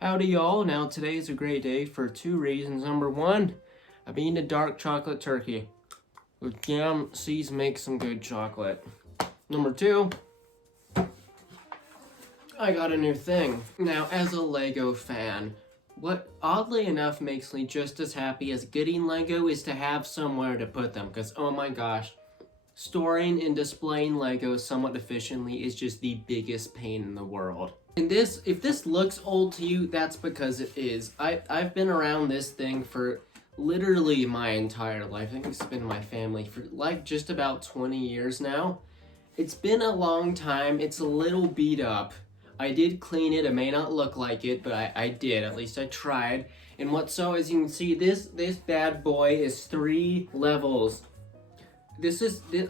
Howdy y'all. Now today is a great day for two reasons. Number one, I'm eating a dark chocolate turkey. With jam, C's make some good chocolate. Number two, I got a new thing. Now, as a Lego fan, what oddly enough makes me just as happy as getting Lego is to have somewhere to put them. Because oh my gosh, storing and displaying Legos somewhat efficiently is just the biggest pain in the world. And if this looks old to you, that's because it is. I've been around this thing for literally my entire life. I think it's been in my family for like just about 20 years now. It's been a long time. It's a little beat up. I did clean it. It may not look like it, but I did. At least I tried. And as you can see, this bad boy is 3 levels.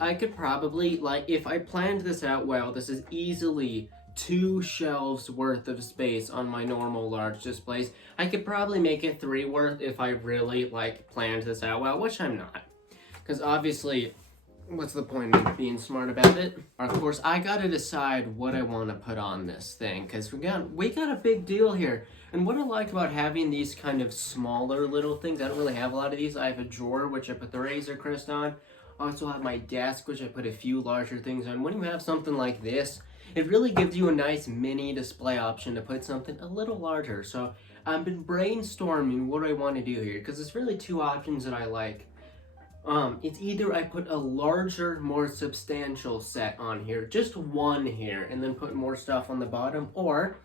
I could probably, like, if I planned this out well, this is easily 2 shelves worth of space on my normal large displays. I could probably make it 3 worth if I really, planned this out well, which I'm not. Because obviously, what's the point of being smart about it? Of course, I gotta decide what I want to put on this thing, because we got a big deal here. And what I like about having these kind of smaller little things, I don't really have a lot of these. I have a drawer, which I put the Razor Crest on. I also have my desk, which I put a few larger things on. When you have something like this, it really gives you a nice mini display option to put something a little larger. So I've been brainstorming what I want to do here, because there's really 2 options that I like. It's either I put a larger, more substantial set on here, just one here, and then put more stuff on the bottom, or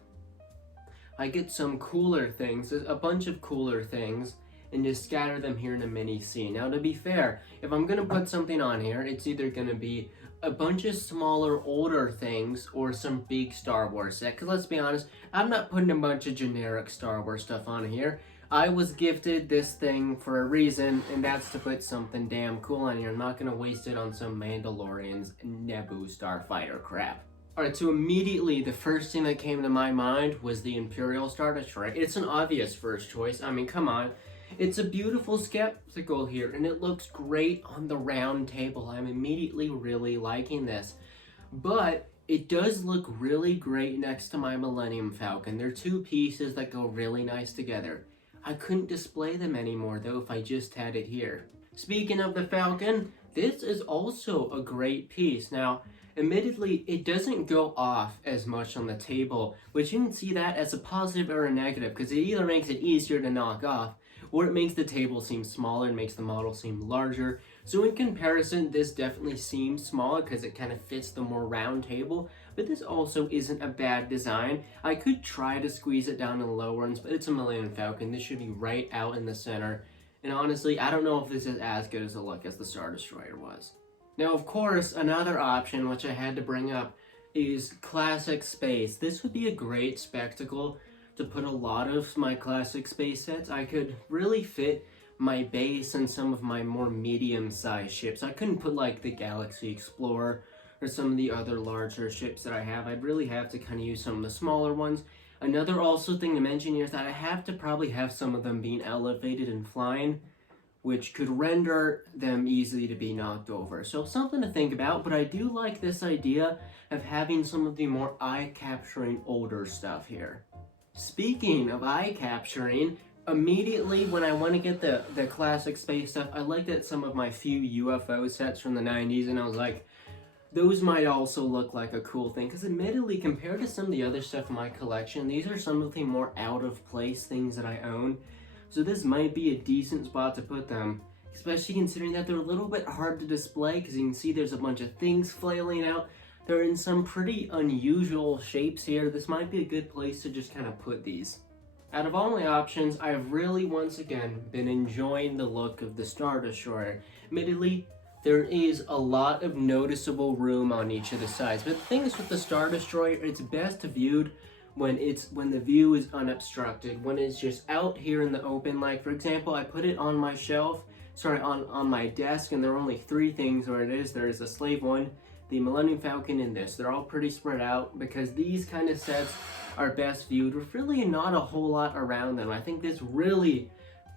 I get some cooler things, a bunch of cooler things, and just scatter them here in a mini scene. Now, to be fair, if I'm gonna put something on here, it's either gonna be a bunch of smaller, older things, or some big Star Wars set. Because let's be honest, I'm not putting a bunch of generic Star Wars stuff on here. I was gifted this thing for a reason, and that's to put something damn cool on here. I'm not gonna waste it on some Mandalorian's Naboo Starfighter crap. Alright, so immediately the first thing that came to my mind was the Imperial Star Destroyer. It's an obvious first choice. I mean, come on. It's a beautiful spectacle here, and it looks great on the round table. I'm immediately really liking this. But it does look really great next to my Millennium Falcon. They're 2 pieces that go really nice together. I couldn't display them anymore, though, if I just had it here. Speaking of the Falcon, this is also a great piece. Now, admittedly, it doesn't go off as much on the table, which you can see that as a positive or a negative, because it either makes it easier to knock off, or it makes the table seem smaller and makes the model seem larger. So in comparison, this definitely seems smaller because it kind of fits the more round table, but this also isn't a bad design. I could try to squeeze it down in the lower ones, but it's a Millennium Falcon. This should be right out in the center. And honestly, I don't know if this is as good as a look as the Star Destroyer was. Now, of course, another option, which I had to bring up, is classic space. This would be a great spectacle to put a lot of my classic space sets. I could really fit my base and some of my more medium-sized ships. I couldn't put like the Galaxy Explorer or some of the other larger ships that I have. I'd really have to kind of use some of the smaller ones. Another also thing to mention here is that I have to probably have some of them being elevated and flying, which could render them easily to be knocked over. So something to think about, but I do like this idea of having some of the more eye-capturing older stuff here. Speaking of eye-capturing, immediately when I want to get the classic space stuff, I looked at some of my few UFO sets from the 90s, and I was like, those might also look like a cool thing, because admittedly, compared to some of the other stuff in my collection, these are some of the more out-of-place things that I own. So this might be a decent spot to put them, especially considering that they're a little bit hard to display, because you can see there's a bunch of things flailing out. They're in some pretty unusual shapes here. This might be a good place to just kind of put these. Out of all my options, I've really, once again, been enjoying the look of the Star Destroyer. Admittedly, there is a lot of noticeable room on each of the sides, but the thing is with the Star Destroyer, it's best viewed when the view is unobstructed, when it's just out here in the open. Like, for example, I put it on my shelf, on my desk, and there are only 3 things where it is. There is a Slave 1, the Millennium Falcon, and this. They're all pretty spread out because these kind of sets are best viewed with really not a whole lot around them. I think this really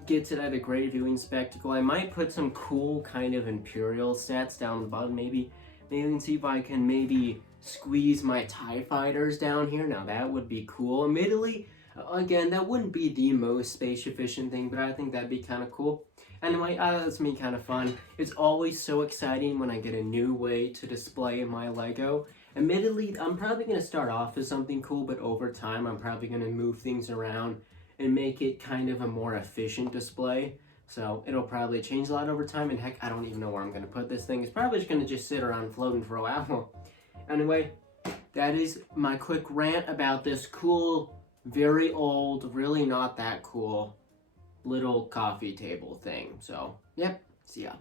gets it at a great viewing spectacle. I might put some cool kind of Imperial sets down the bottom. Maybe we can see if I can maybe squeeze my TIE fighters down here. Now that would be cool. Admittedly, Again, that wouldn't be the most space efficient thing, but I think that'd be kind of cool. Anyway, that's me kind of fun. It's always so exciting when I get a new way to display my Lego. Admittedly, I'm probably going to start off as something cool, but over time I'm probably going to move things around and make it kind of a more efficient display. So it'll probably change a lot over time, and heck, I don't even know where I'm going to put this thing. It's probably just going to just sit around floating for a while. Anyway, that is my quick rant about this cool, very old, really not that cool little coffee table thing. So, yep, see ya.